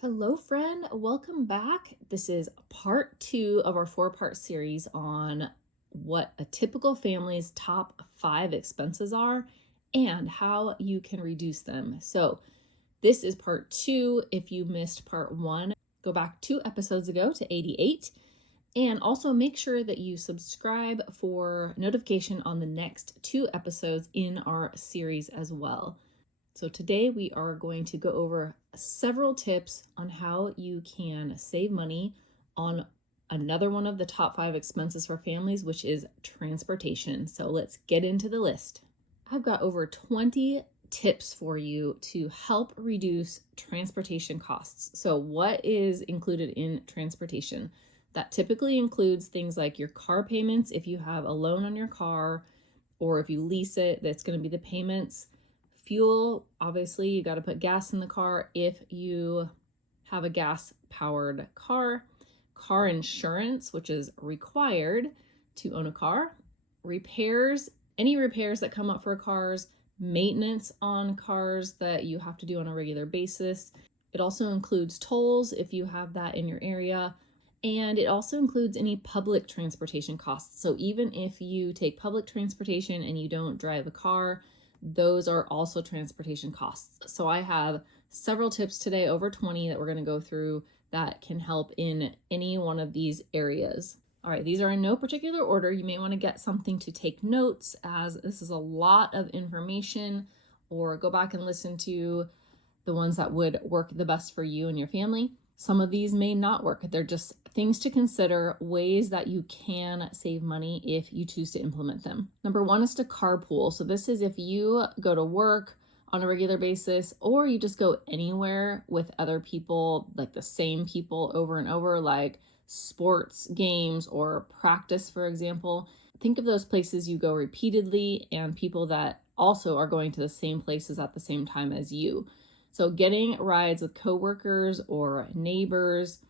Hello, friend. Welcome back. This is part two of our four-part series on what a typical family's top 5 expenses are and how you can reduce them. So, this is part two. If you missed part one, go back 2 episodes ago to 88. And also make sure that you subscribe for notification on the next 2 episodes in our series as well. So today we are going to go over several tips on how you can save money on another one of the top 5 expenses for families, which is transportation. So let's get into the list. I've got over 20 tips for you to help reduce transportation costs. So what is included in transportation? That typically includes things like your car payments if you have a loan on your car, or if you lease it, that's going to be the payments. Fuel, obviously, you got to put gas in the car if you have a gas-powered car. Car insurance, which is required to own a car. Repairs, any repairs that come up for cars. Maintenance on cars that you have to do on a regular basis. It also includes tolls if you have that in your area. And it also includes any public transportation costs. So even if you take public transportation and you don't drive a car, those are also transportation costs. So I have several tips today, over 20, that we're going to go through that can help in any one of these areas. All right, these are in no particular order. You may want to get something to take notes, as this is a lot of information, or go back and listen to the ones that would work the best for you and your family. Some of these may not work. They're just things to consider, ways that you can save money if you choose to implement them. Number one is to carpool. So this is if you go to work on a regular basis, or you just go anywhere with other people, like the same people over and over, like sports games or practice, for example. Think of those places you go repeatedly and people that also are going to the same places at the same time as you. So getting rides with coworkers or neighbors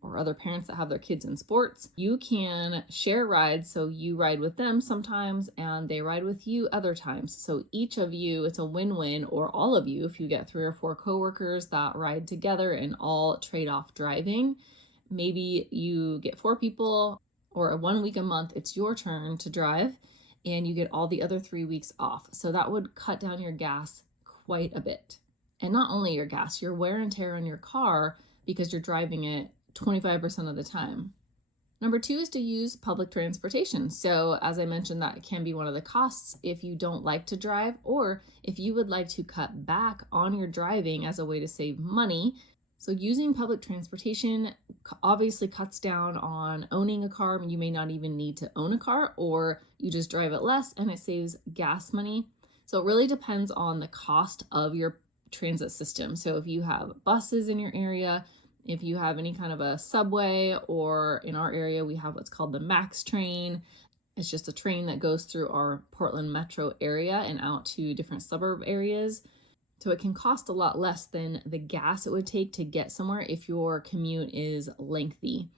or other parents that have their kids in sports, you can share rides. So you ride with them sometimes and they ride with you other times. So each of you, it's a win-win, or all of you, if you get 3 or 4 coworkers that ride together and all trade off driving. Maybe you get 4 people, or 1 week a month, it's your turn to drive and you get all the other 3 weeks off. So that would cut down your gas quite a bit. And not only your gas, your wear and tear on your car, because you're driving it 25% of the time. Number 2 is to use public transportation. So as I mentioned, that can be one of the costs if you don't like to drive, or if you would like to cut back on your driving as a way to save money. So using public transportation obviously cuts down on owning a car. You may not even need to own a car, or you just drive it less and it saves gas money. So it really depends on the cost of your transit system. So if you have buses in your area, if you have any kind of a subway, or in our area we have what's called the Max train. It's just a train that goes through our Portland metro area and out to different suburb areas. So it can cost a lot less than the gas it would take to get somewhere if your commute is lengthy.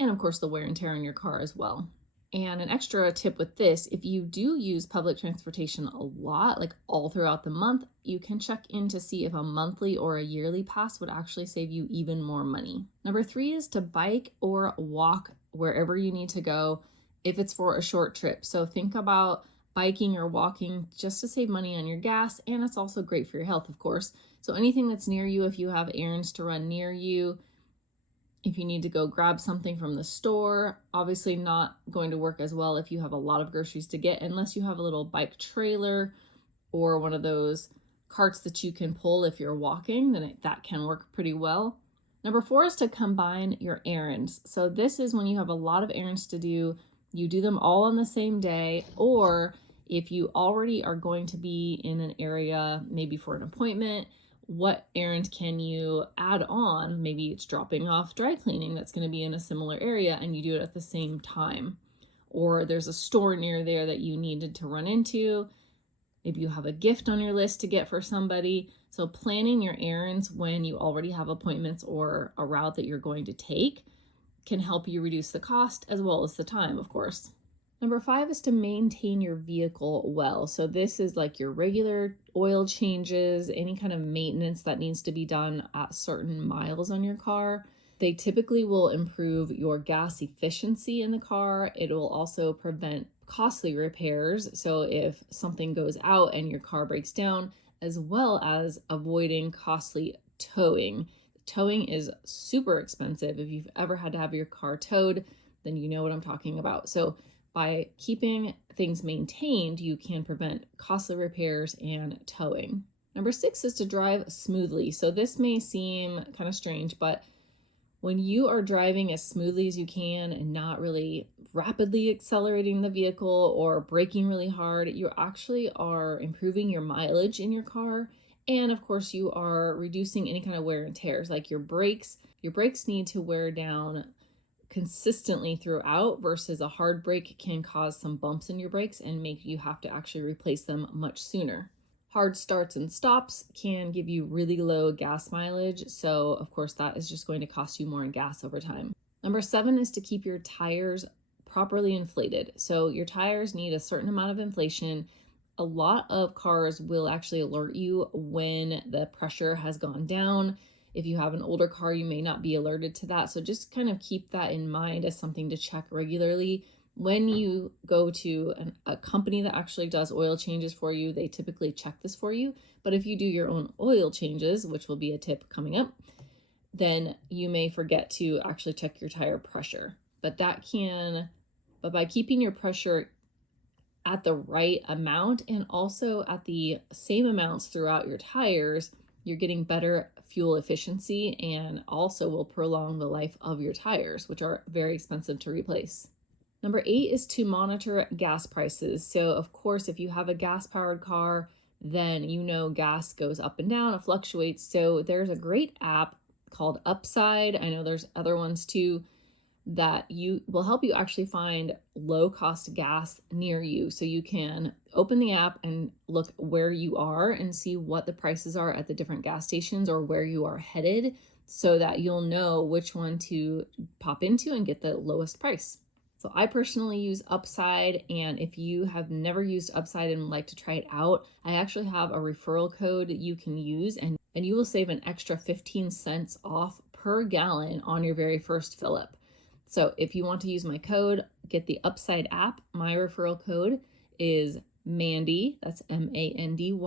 And of course the wear and tear on your car as well. And an extra tip with this, if you do use public transportation a lot, like all throughout the month, you can check in to see if a monthly or a yearly pass would actually save you even more money. Number 3 is to bike or walk wherever you need to go if it's for a short trip. So think about biking or walking just to save money on your gas, and it's also great for your health, of course. So anything that's near you, if you have errands to run near you, if you need to go grab something from the store, obviously not going to work as well if you have a lot of groceries to get, unless you have a little bike trailer or one of those carts that you can pull if you're walking, then that can work pretty well. Number 4 is to combine your errands. So this is when you have a lot of errands to do, you do them all on the same day, or if you already are going to be in an area, maybe for an appointment, what errand can you add on? Maybe it's dropping off dry cleaning that's going to be in a similar area and you do it at the same time. Or there's a store near there that you needed to run into. Maybe you have a gift on your list to get for somebody. So planning your errands when you already have appointments or a route that you're going to take can help you reduce the cost as well as the time, of course. Number 5 is to maintain your vehicle well. So this is like your regular oil changes, any kind of maintenance that needs to be done at certain miles on your car. They typically will improve your gas efficiency in the car. It will also prevent costly repairs. So if something goes out and your car breaks down, as well as avoiding costly towing. Towing is super expensive. If you've ever had to have your car towed, then you know what I'm talking about. So by keeping things maintained, you can prevent costly repairs and towing. Number 6 is to drive smoothly. So this may seem kind of strange, but when you are driving as smoothly as you can and not really rapidly accelerating the vehicle or braking really hard, you actually are improving your mileage in your car. And of course, you are reducing any kind of wear and tears, like your brakes. Your brakes need to wear down consistently throughout, versus a hard brake can cause some bumps in your brakes and make you have to actually replace them much sooner. Hard starts and stops can give you really low gas mileage, so of course that is just going to cost you more in gas over time. Number 7 is to keep your tires properly inflated. So your tires need a certain amount of inflation. A lot of cars will actually alert you when the pressure has gone down. If you have an older car, you may not be alerted to that. So just kind of keep that in mind as something to check regularly. When you go to a company that actually does oil changes for you, they typically check this for you. But if you do your own oil changes, which will be a tip coming up, then you may forget to actually check your tire pressure. But by keeping your pressure at the right amount and also at the same amounts throughout your tires, you're getting better fuel efficiency and also will prolong the life of your tires, which are very expensive to replace. Number 8 is to monitor gas prices. So of course, if you have a gas-powered car, then you know gas goes up and down, it fluctuates. So there's a great app called Upside. I know there's other ones too that you will help you actually find low-cost gas near you. So you can open the app and look where you are and see what the prices are at the different gas stations or where you are headed, so that you'll know which one to pop into and get the lowest price. So I personally use Upside, and if you have never used Upside and would like to try it out, I actually have a referral code that you can use, and you will save an extra 15 cents off per gallon on your very first fill up. So if you want to use my code, get the Upside app. My referral code is Mandy, that's Mandy,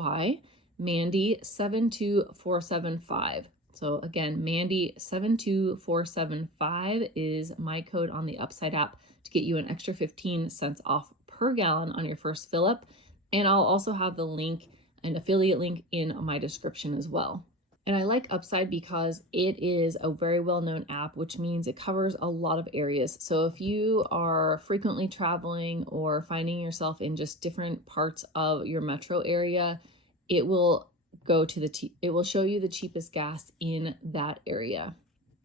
Mandy 72475. So again, Mandy 72475 is my code on the Upside app to get you an extra 15 cents off per gallon on your first fill up. And I'll also have the link, an affiliate link, in my description as well. And I like Upside because it is a very well-known app, which means it covers a lot of areas. So if you are frequently traveling or finding yourself in just different parts of your metro area, it will it will show you the cheapest gas in that area.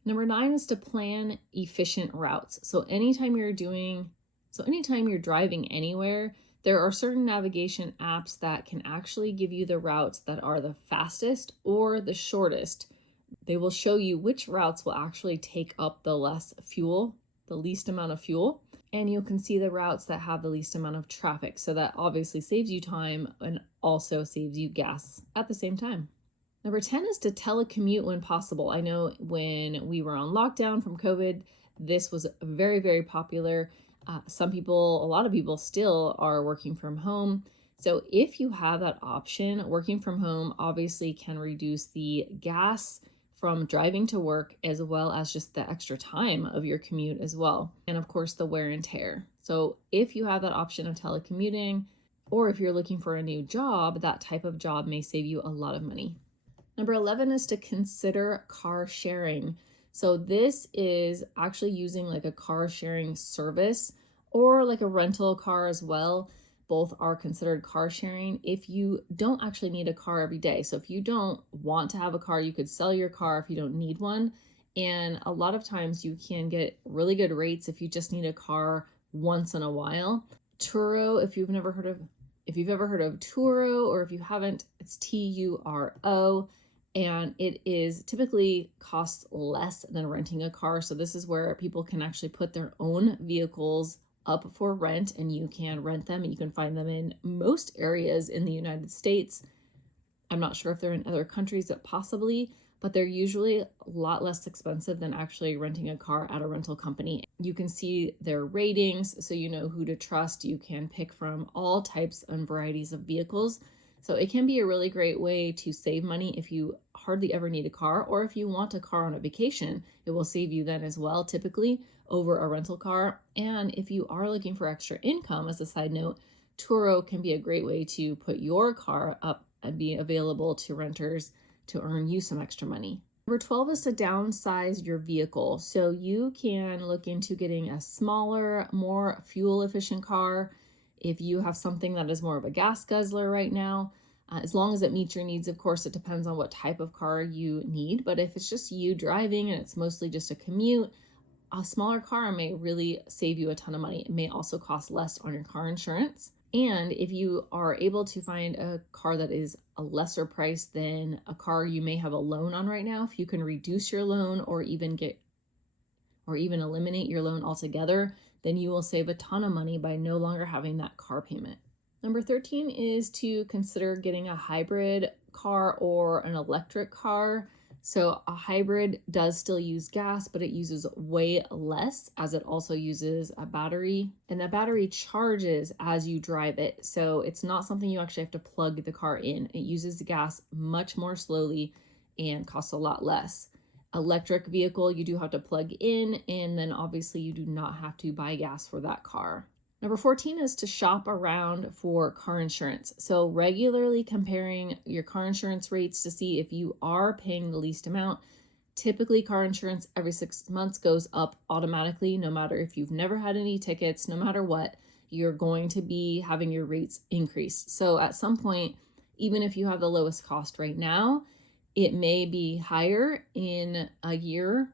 Number 9 is to plan efficient routes. So anytime you're driving anywhere, there are certain navigation apps that can actually give you the routes that are the fastest or the shortest. They will show you which routes will actually take up the least amount of fuel, and you can see the routes that have the least amount of traffic. So that obviously saves you time and also saves you gas at the same time. Number 10 is to telecommute when possible. I know when we were on lockdown from COVID, this was very, very popular. A lot of people still are working from home. So if you have that option, working from home obviously can reduce the gas from driving to work, as well as just the extra time of your commute as well. And of course, the wear and tear. So if you have that option of telecommuting, or if you're looking for a new job, that type of job may save you a lot of money. Number 11 is to consider car sharing. So this is actually using like a car sharing service or like a rental car as well. Both are considered car sharing if you don't actually need a car every day. So if you don't want to have a car, you could sell your car if you don't need one. And a lot of times you can get really good rates if you just need a car once in a while. Turo, if you've ever heard of Turo, or if you haven't, it's Turo. And it is typically costs less than renting a car. So this is where people can actually put their own vehicles up for rent, and you can rent them, and you can find them in most areas in the United States. I'm not sure if they're in other countries, but possibly, but they're usually a lot less expensive than actually renting a car at a rental company. You can see their ratings, so you know who to trust. You can pick from all types and varieties of vehicles. So it can be a really great way to save money if you hardly ever need a car, or if you want a car on a vacation, it will save you then as well, typically over a rental car. And if you are looking for extra income, as a side note, Turo can be a great way to put your car up and be available to renters to earn you some extra money. Number 12 is to downsize your vehicle. So you can look into getting a smaller, more fuel efficient car. If you have something that is more of a gas guzzler right now, as long as it meets your needs, of course, it depends on what type of car you need. But if it's just you driving and it's mostly just a commute, a smaller car may really save you a ton of money. It may also cost less on your car insurance. And if you are able to find a car that is a lesser price than a car you may have a loan on right now, if you can reduce your loan or even eliminate your loan altogether, then you will save a ton of money by no longer having that car payment. Number 13 is to consider getting a hybrid car or an electric car. So a hybrid does still use gas, but it uses way less, as it also uses a battery, and that battery charges as you drive it. So it's not something you actually have to plug the car in. It uses the gas much more slowly and costs a lot less. Electric vehicle, you do have to plug in, and then obviously you do not have to buy gas for that car. Number 14 is to shop around for car insurance. So regularly comparing your car insurance rates to see if you are paying the least amount. Typically, car insurance every 6 months goes up automatically, no matter if you've never had any tickets, no matter what, you're going to be having your rates increase. So at some point, even if you have the lowest cost right now, it may be higher in a year,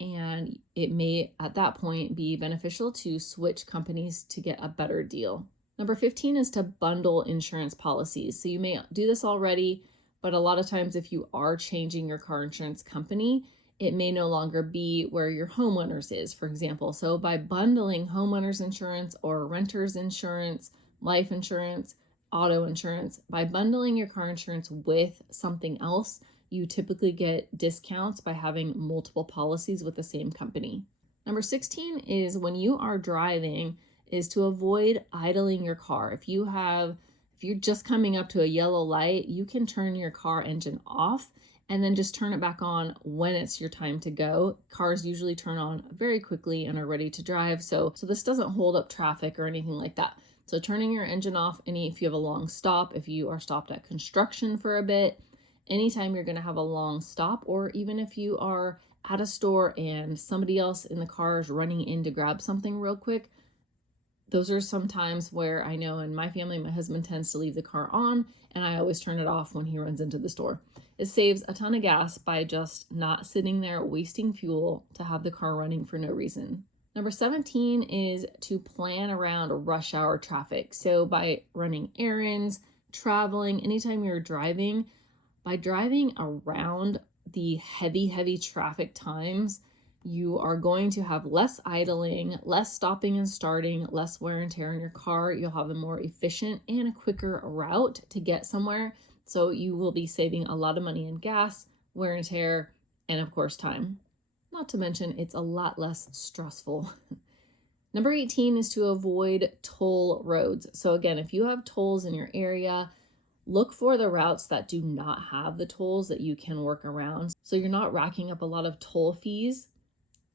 and it may at that point be beneficial to switch companies to get a better deal. Number 15 is to bundle insurance policies. So you may do this already, but a lot of times if you are changing your car insurance company, it may no longer be where your homeowners is, for example. So by bundling homeowners insurance or renters insurance, life insurance, auto insurance, by bundling your car insurance with something else, you typically get discounts by having multiple policies with the same company. Number 16 is, when you are driving, is to avoid idling your car. If you're just coming up to a yellow light, you can turn your car engine off and then just turn it back on when it's your time to go. Cars usually turn on very quickly and are ready to drive. So this doesn't hold up traffic or anything like that. So turning your engine off, if you have a long stop, if you are stopped at construction for a bit, anytime you're going to have a long stop, or even if you are at a store and somebody else in the car is running in to grab something real quick, those are some times where I know in my family, my husband tends to leave the car on, and I always turn it off when he runs into the store. It saves a ton of gas by just not sitting there wasting fuel to have the car running for no reason. Number 17 is to plan around rush hour traffic. So by running errands, traveling, anytime you're driving, by driving around the heavy traffic times, you are going to have less idling, less stopping and starting, less wear and tear in your car. You'll have a more efficient and a quicker route to get somewhere. So you will be saving a lot of money in gas, wear and tear, and of course time. Not to mention, it's a lot less stressful. Number 18 is to avoid toll roads. So again, if you have tolls in your area, look for the routes that do not have the tolls that you can work around, so you're not racking up a lot of toll fees.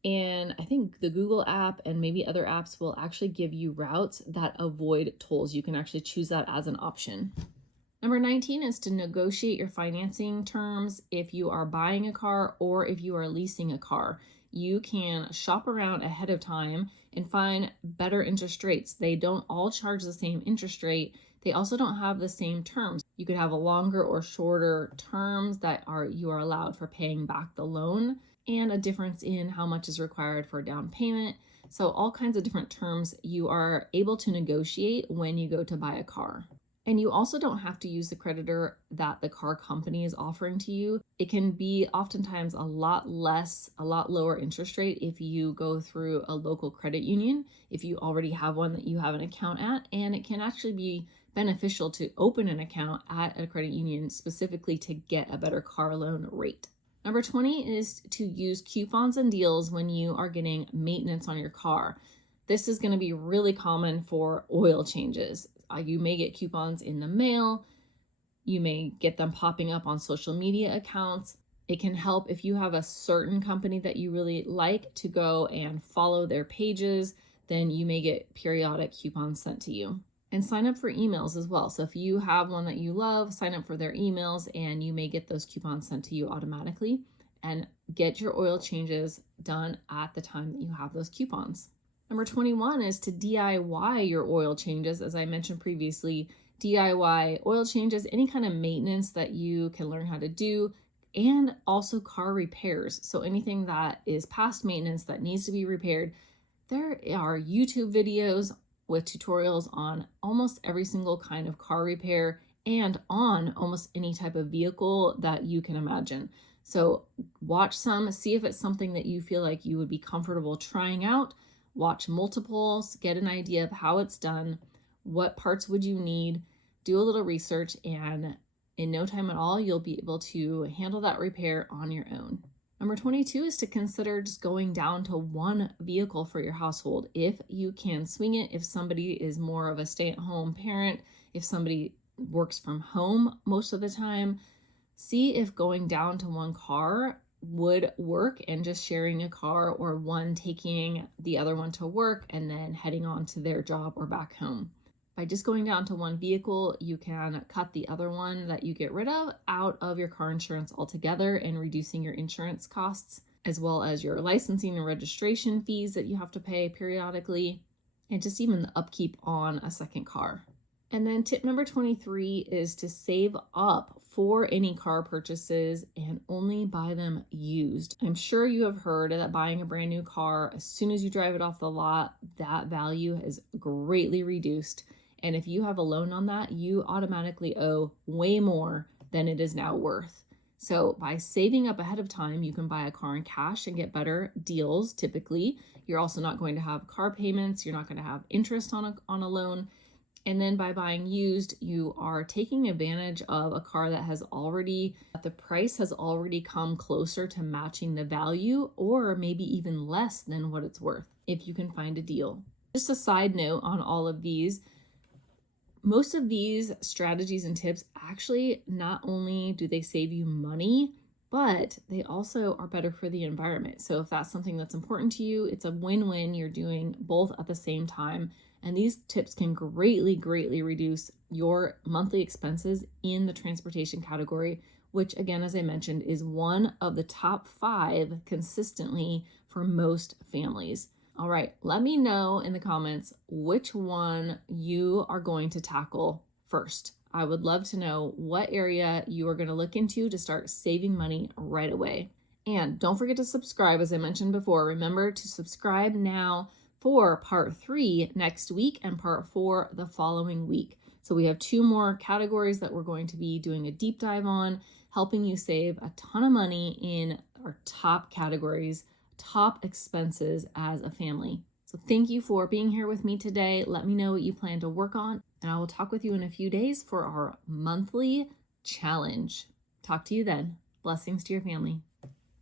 And I think the Google app and maybe other apps will actually give you routes that avoid tolls. You can actually choose that as an option. Number 19 is to negotiate your financing terms. If you are buying a car or if you are leasing a car, you can shop around ahead of time and find better interest rates. They don't all charge the same interest rate. They also don't have the same terms. You could have a longer or shorter terms that you are allowed for paying back the loan, and a difference in how much is required for a down payment. So all kinds of different terms you are able to negotiate when you go to buy a car. And you also don't have to use the creditor that the car company is offering to you. It can be oftentimes a lot lower interest rate if you go through a local credit union, if you already have one that you have an account at. And it can actually be beneficial to open an account at a credit union specifically to get a better car loan rate. Number 20 is to use coupons and deals when you are getting maintenance on your car. This is going to be really common for oil changes. You may get coupons in the mail. You may get them popping up on social media accounts. It can help if you have a certain company that you really like to go and follow their pages, then you may get periodic coupons sent to you. And sign up for emails as well. So if you have one that you love, sign up for their emails and you may get those coupons sent to you automatically, and get your oil changes done at the time that you have those coupons. Number 21 is to DIY your oil changes. As I mentioned previously, DIY oil changes, any kind of maintenance that you can learn how to do, and also car repairs. So anything that is past maintenance that needs to be repaired, there are YouTube videos with tutorials on almost every single kind of car repair and on almost any type of vehicle that you can imagine. So watch some, see if it's something that you feel like you would be comfortable trying out. Watch multiples, get an idea of how it's done, what parts would you need, do a little research, and in no time at all, you'll be able to handle that repair on your own. Number 22 is to consider just going down to one vehicle for your household if you can swing it. If somebody is more of a stay-at-home parent, if somebody works from home most of the time, see if going down to one car would work and just sharing a car, or one taking the other one to work and then heading on to their job or back home. By just going down to one vehicle, you can cut the other one that you get rid of out of your car insurance altogether and reducing your insurance costs, as well as your licensing and registration fees that you have to pay periodically, and just even the upkeep on a second car. And then tip number 23 is to save up for any car purchases and only buy them used. I'm sure you have heard that buying a brand new car, as soon as you drive it off the lot, that value is greatly reduced. And if you have a loan on that, you automatically owe way more than it is now worth. So by saving up ahead of time, you can buy a car in cash and get better deals typically. You're also not going to have car payments. You're not going to have interest on a loan. And then by buying used, you are taking advantage of a car that the price has already come closer to matching the value, or maybe even less than what it's worth if you can find a deal. Just a side note on all of these, most of these strategies and tips actually, not only do they save you money, but they also are better for the environment. So if that's something that's important to you, it's a win-win. You're doing both at the same time. And these tips can greatly reduce your monthly expenses in the transportation category, which again, as I mentioned, is one of the top 5 consistently for most families. All right, let me know in the comments which one you are going to tackle first. I would love to know what area you are going to look into to start saving money right away. And don't forget to subscribe, as I mentioned before. Remember to subscribe now for part 3 next week and part 4 the following week. So we have 2 more categories that we're going to be doing a deep dive on, helping you save a ton of money in our top categories, top expenses as a family. So thank you for being here with me today. Let me know what you plan to work on, and I will talk with you in a few days for our monthly challenge. Talk to you then. Blessings to your family.